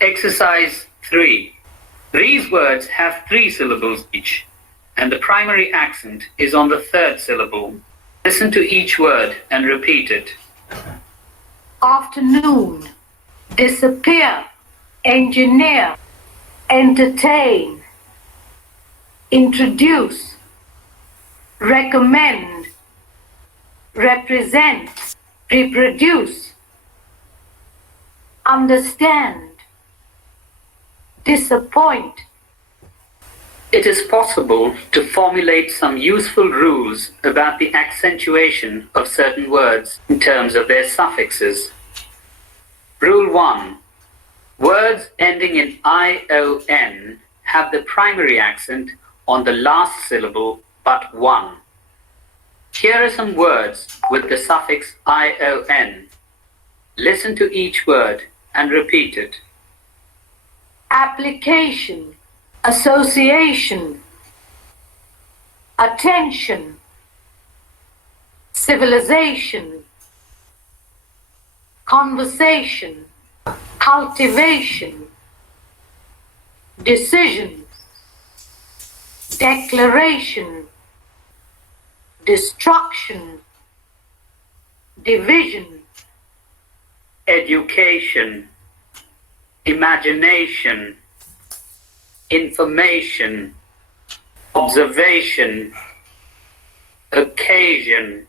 Exercise 3. These words have 3 syllables each, and the primary accent is on the 3rd syllable. Listen to each word and repeat it. Afternoon, disappear, engineer, entertain, introduce, recommend, represent, reproduce, understand, disappoint. It is possible to formulate some useful rules about the accentuation of certain words in terms of their suffixes. Rule 1. Words ending in ion have the primary accent on the last syllable but one. Here are some words with the suffix ion. Listen to each word and repeat it. Application, association, attention, civilization, conversation, cultivation, decision, declaration, destruction, division, Education, imagination, information, observation, occasion,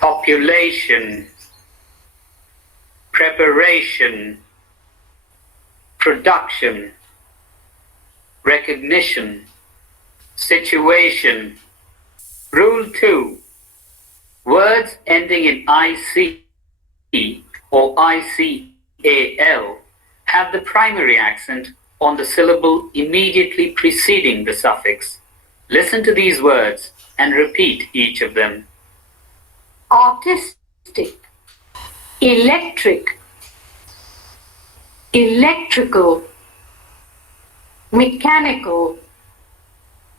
population, preparation, production, recognition, situation. Rule 2. Words ending in IC or ICAL have the primary accent on the syllable immediately preceding the suffix. Listen to these words and repeat each of them. artistic, electric, electrical, mechanical,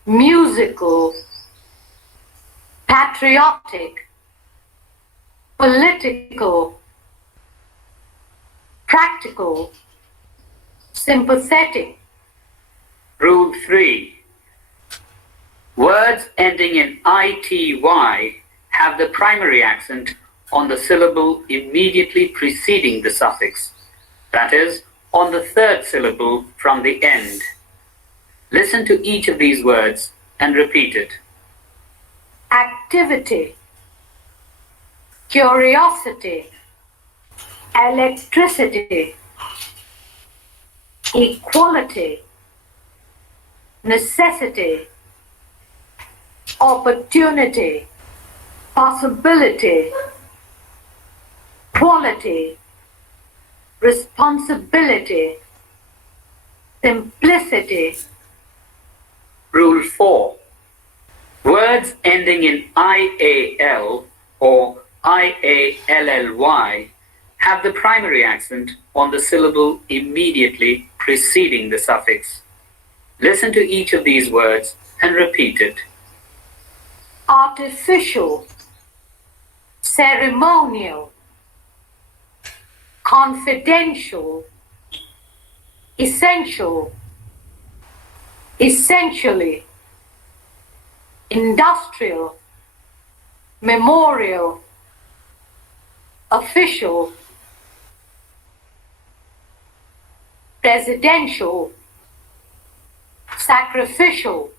musical, patriotic, political, practical, sympathetic. Rule 3. Words ending in ity have the primary accent on the syllable immediately preceding the suffix, that is, on the 3rd syllable from the end. Listen to each of these words and repeat it. Activity, curiosity, electricity, equality, necessity, opportunity, possibility, quality, responsibility, simplicity. Rule 4. Words ending in IAL or IALLY have the primary accent on the syllable immediately preceding the suffix. Listen to each of these words and repeat it. Artificial, ceremonial, confidential, essential, essentially, industrial, memorial, official, presidential, sacrificial,